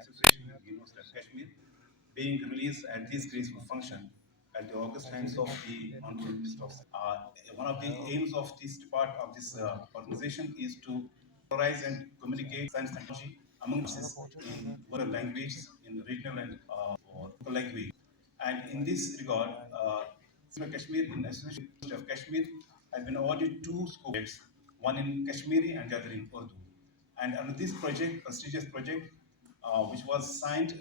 association with the University of Kashmir, being released at this graceful function at the August hands of the Honorable Minister of One of the aims of this part of this organization is to popularize and communicate science and technology among us in local languages, in regional and or local language. And in this regard, Kashmir, in association with the University of Kashmir, has been awarded two scopes, one in Kashmiri and the other in Urdu. And under this project, prestigious project, which was signed,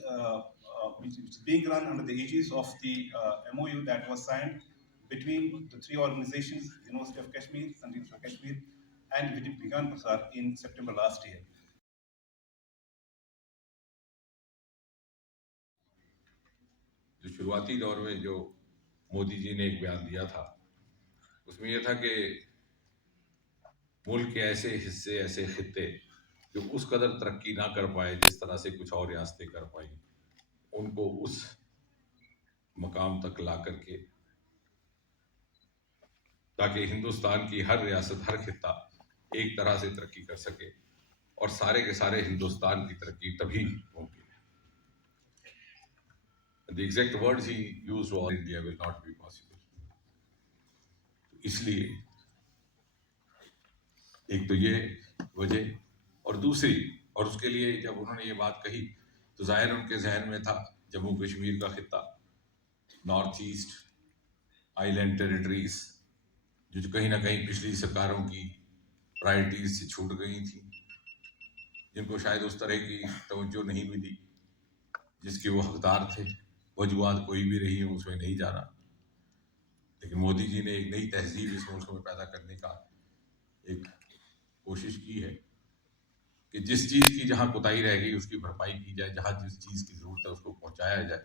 which is being run under the aegis of the MOU that was signed between the three organizations, University of Kashmir, Sandeep of Kashmir, and Vigyan Prasad in September last year. जो शुरुआती दौर में जो मोदी जी ने एक बयान दिया था, उसमें यह था कि मुल्क के ऐसे हिस्से, ऐसे खित्ते जो उस कदर तरक्की ना कर पाए जिस तरह से कुछ और रियासतें कर पाई, उनको उस मकाम तक ला करके, ताकि हिंदुस्तान की हर रियासत, हर खित्ता एक तरह से तरक्की कर सके, और सारे के सारे हिंदुस्तान की तरक्की तभी मुमकिन है. The exact words he used were, India will not be possible. इसलिए एक तो ये वजह, और दूसरी, और उसके लिए जब उन्होंने ये बात कही तो जाहिर उनके जहन में था जम्मू कश्मीर का खित्ता, नॉर्थ ईस्ट, आइलैंड टेरिटरीज, जो कहीं ना कहीं पिछली सरकारों की प्रायोरिटीज से छूट गई थी, जिनको शायद उस तरह की तवज्जो नहीं मिली जिसके वो हकदार थे. वजूहात कोई भी रही हो, उसमें नहीं जाना, लेकिन मोदी जी ने एक नई तहजीब इस मुल्क में पैदा करने का एक कोशिश की है कि जिस चीज़ की जहाँ कोताही रह गई उसकी भरपाई की जाए, जहाँ जिस चीज़ की ज़रूरत है उसको पहुँचाया जाए.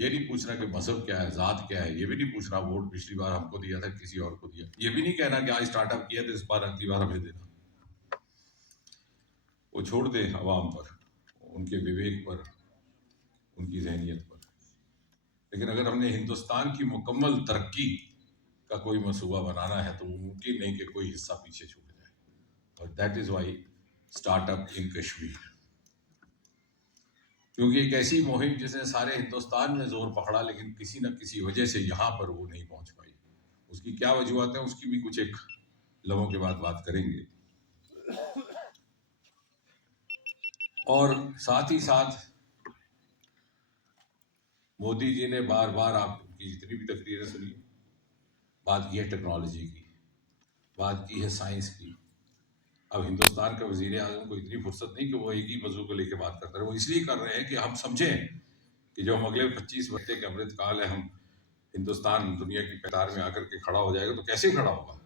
ये नहीं पूछना कि मजहब क्या है, ज़ात क्या है, ये भी नहीं पूछना वोट पिछली बार हमको दिया था किसी और को दिया, ये भी नहीं कहना कि आज स्टार्टअप किया तो इस बार अगली बार हमें देना. वो छोड़ दें अवाम पर, उनके विवेक पर, उनकी जहनियत पर. लेकिन अगर हमने हिंदुस्तान की मुकम्मल तरक्की का कोई मंसूबा बनाना है तो वो मुमकिन नहीं कि कोई हिस्सा पीछे छूट जाए. और दैट इज़ वाई स्टार्टअप इन कश्मीर, क्योंकि एक ऐसी मुहिम जिसने सारे हिंदुस्तान में जोर पकड़ा लेकिन किसी न किसी वजह से यहाँ पर वो नहीं पहुँच पाई. उसकी क्या वजूहत है, उसकी भी कुछ एक लम्हों के बाद बात करेंगे. और साथ ही साथ मोदी जी ने बार बार, आपकी जितनी भी तकरीरें सुनी, बात की है टेक्नोलॉजी की, बात की है साइंस की. अब हिंदुस्तान का वजीर आज़म को इतनी फुर्सत नहीं कि वो एक ही मौजू को लेकर बात करते रहे. वो इसलिए कर रहे हैं कि हम समझें कि जो हम अगले 25 वर्ष के अमृत काल है, हम हिंदुस्तान दुनिया की कतार में आकर के खड़ा हो जाएगा तो कैसे खड़ा होगा.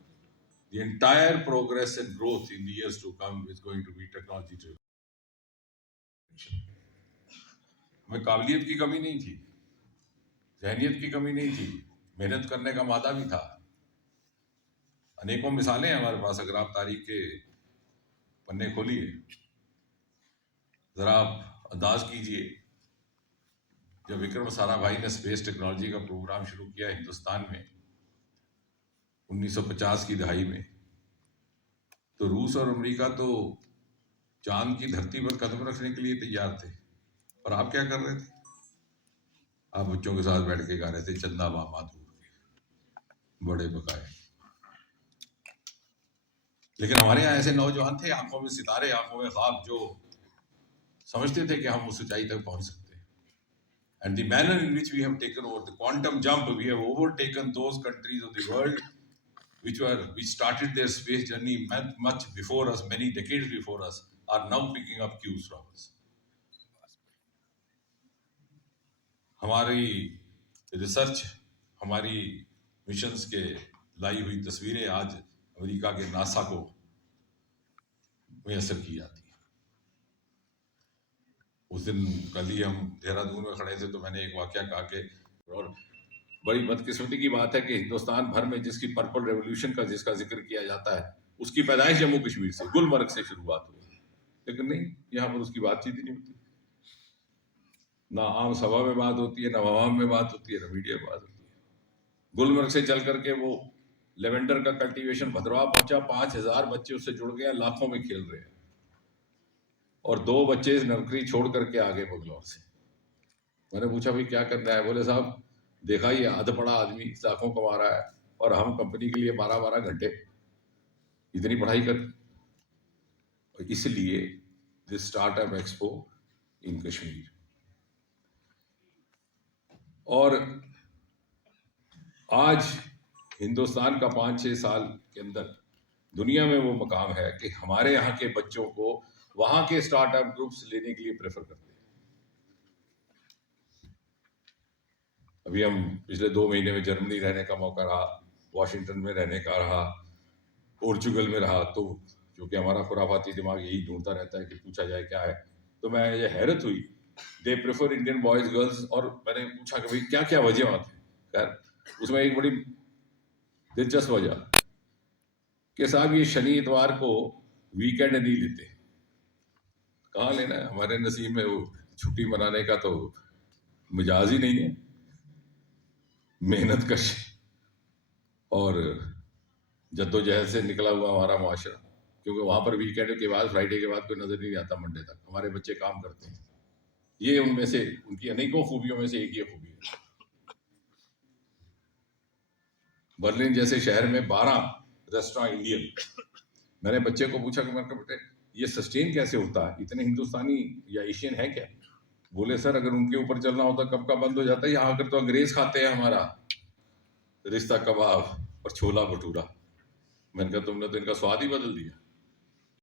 The entire progress and growth in the years to come is going to be technology driven. हमें काबिलियत की कमी नहीं थी, जहनियत की कमी नहीं थी, मेहनत करने का मादा भी था. अनेकों मिसालें हैं हमारे पास. अगर आप तारीख के पन्ने खोलिए, ज़रा आप अंदाज कीजिए, जब विक्रम साराभाई ने स्पेस टेक्नोलॉजी का प्रोग्राम शुरू किया हिंदुस्तान में 1950 की दहाई में, तो रूस और अमेरिका तो चांद की धरती पर कदम रखने के लिए तैयार थे, और आप क्या कर रहे थे? आप बच्चों के साथ बैठ के गा रहे थे चंदा मामा दूर बड़े बकाए. लेकिन हमारे यहाँ ऐसे नौजवान थे, आंखों में सितारे, आंखों में ख्वाब, जो समझते थे कि हम उस ऊंचाई तक पहुंच सकते हैं. And the manner in which we have taken over the quantum jump, we have overtaken those countries of the world which started their space journey much before us, many decades before us, are now picking up cues from us. हमारी research, हमारी missions के लाई हुई तस्वीरें आज America के NASA को मुयसर की जाती है. उस दिन कल ही हम देहरादून में खड़े थे तो मैंने एक वाकया कहा कि, और बड़ी बदकिस्मती की बात है कि हिंदुस्तान भर में जिसकी पर्पल रेवोल्यूशन का जिसका जिक्र किया जाता है, उसकी पैदाइश जम्मू कश्मीर से, गुलमर्ग से शुरुआत हुई. लेकिन नहीं, यहाँ पर उसकी बातचीत ही नहीं होती. ना आम सभा में बात होती है, ना आवाम में बात होती है, ना मीडिया में बात होती है. गुलमर्ग से चल करके वो लेवेंडर का कल्टीवेशन भद्रवाह पहुंचा, 5000 बच्चे उससे जुड़ गए, लाखों में खेल रहे हैं. اور 2 بچے نوکری چھوڑ کر کے آگے بنگلور سے. میں نے پوچھا بھائی کیا کرنا ہے؟ بولے صاحب دیکھا یہ آدھ پڑھا آدمی لاکھوں کما رہا ہے اور ہم کمپنی کے لیے 12 گھنٹے اتنی پڑھائی کر. اس لیے دس اسٹارٹ اپ ایکسپو ان کشمیر. اور آج ہندوستان کا 5-6 سال کے اندر دنیا میں وہ مقام ہے کہ ہمارے یہاں کے بچوں کو وہاں کے اسٹارٹ اپ گروپس لینے کے لیے پریفر کرتے ہیں. ابھی ہم پچھلے 2 مہینے میں جرمنی رہنے کا موقع رہا, واشنگٹن میں رہنے کا رہا, پورچوگل میں رہا. تو کیونکہ ہمارا خرافاتی دماغ یہی ڈھونڈتا رہتا ہے کہ پوچھا جائے کیا ہے, تو میں یہ حیرت ہوئی they prefer Indian boys girls. اور میں نے پوچھا کہ بھائی کیا کیا وجوہات ہیں. خیر اس میں ایک بڑی دلچسپ وجہ کہ صاحب یہ شنی اتوار کو ویکینڈ نہیں لیتے. کہاں لینا ہے, ہمارے نصیب میں وہ چھٹی منانے کا تو مجاز ہی نہیں ہے. محنت کش اور جدوجہد سے نکلا ہوا ہمارا معاشرہ, کیونکہ وہاں پر ویکینڈ کے بعد فرائیڈے کے بعد کوئی نظر نہیں آتا منڈے تک. ہمارے بچے کام کرتے ہیں. یہ ان میں سے ان کی انیکوں خوبیوں میں سے ایک یہ خوبی ہے. برلن جیسے شہر میں 12 ریسٹوراں انڈین. میں نے بچے کو پوچھا کہ میں نے بیٹے یہ سسٹین کیسے ہوتا ہے, اتنے ہندوستانی یا ایشین ہے کیا؟ بولے سر اگر ان کے اوپر چلنا ہوتا کب کا بند ہو جاتا ہے. یہاں آ کر تو انگریز کھاتے ہیں ہمارا رشتہ کباب اور چھولا بھٹورا. میں نے کہا تم نے تو ان کا سواد ہی بدل دیا.